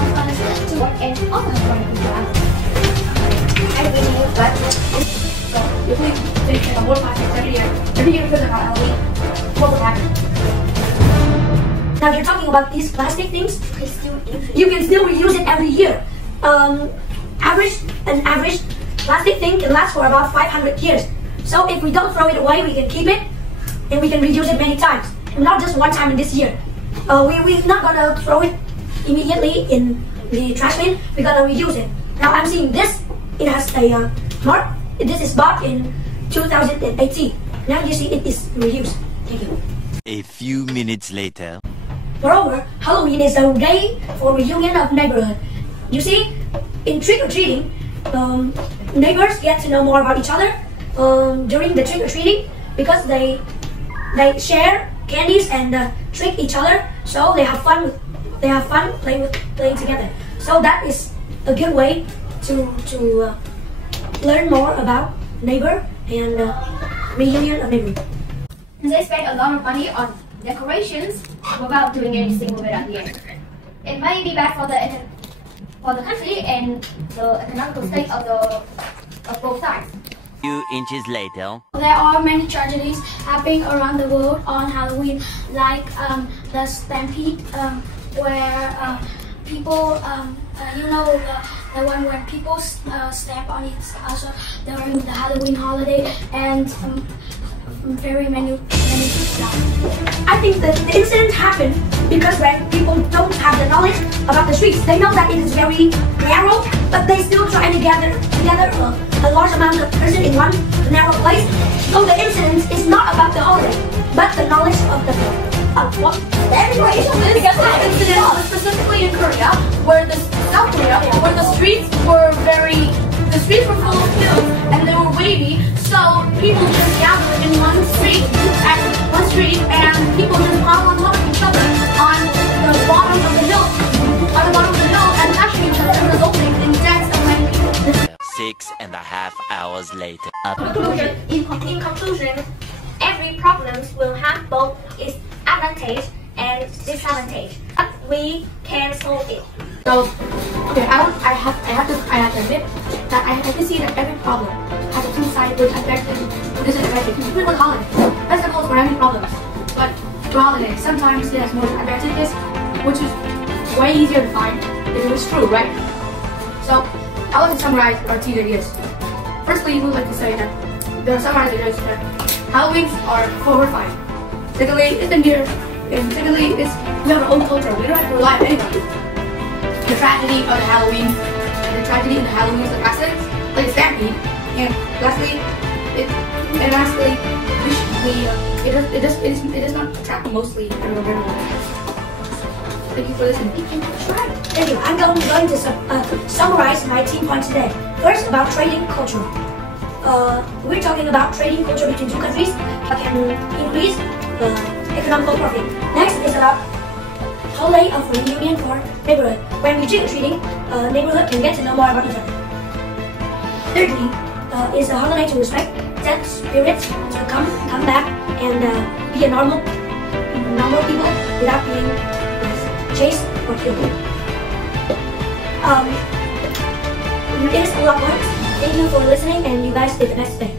want us to work and also have fun with class. I really but so if we take more classes every year for the Halloween, what would happen? Now you're talking about these plastic things. You can still reuse it every year. An average plastic thing can last for about 500 years. So if we don't throw it away, we can keep it and we can reuse it many times. Not just one time in this year. We're not gonna throw it immediately in the trash bin. We're gonna reuse it. Now I'm seeing this. It has a mark. This is bought in 2018. Now you see it is reused. Thank you. A few minutes later. Moreover, Halloween is a day for reunion of neighborhood. You see, in trick-or-treating, neighbors get to know more about each other during the trick-or-treating because they share candies and trick each other, so they have fun. They have fun playing together. So that is a good way to learn more about neighbor and reunion of neighbor. They spend a lot of money on decorations without doing anything with it at the end. It may be bad for the country and the economical state of both sides. Few inches later. There are many tragedies happening around the world on Halloween, like the stampede, where people, the one where people stamp on each other during the Halloween holiday, and very many people die. I think that the incident happened because when people don't have the knowledge about the streets, they know that it is very narrow, but they still try to gather together a large amount of person in one narrow place. So the incident is not about the holiday, but the knowledge of the what? Because that incident was specifically in Korea, where South Korea, where the streets were full of hills and they were wavy, so people just gathered in one street, and people just piled on top of each other on the bottom of the hill, and smashing each other, resulting in deaths of many people. 6.5 hours later. In conclusion, every problem will have both its advantage and disadvantage, but we can solve it. So, okay, I have to admit that I can see that every problem has a two sides which affect and disadvantage. Even with holiday, that's the cause for having problems. But for holiday, sometimes it has more advantages, which is way easier to find if it was true, right? So, I want to summarize our 2 ideas. Firstly, we would like to say that there are some ideas that Halloweens are horrifying. Secondly, it's India, and secondly, we have our own culture. We don't have to rely on anybody. The tragedy of the Halloween, is the accidents, like a stampede, and lastly, it does not attract mostly everyone. Thank you for listening. Thank you. I'm going to summarize my 10 points today. First, about trading culture. We're talking about trading culture between two countries that can increase economical profit. Next is about holiday of reunion for neighborhood. When we trick-or-treating, neighborhood can get to know more about each other. Thirdly, is a holiday to respect dead spirits to come back and be a normal people without being chased or killed. It is a lot more. Thank you for listening, and you guys did the best thing.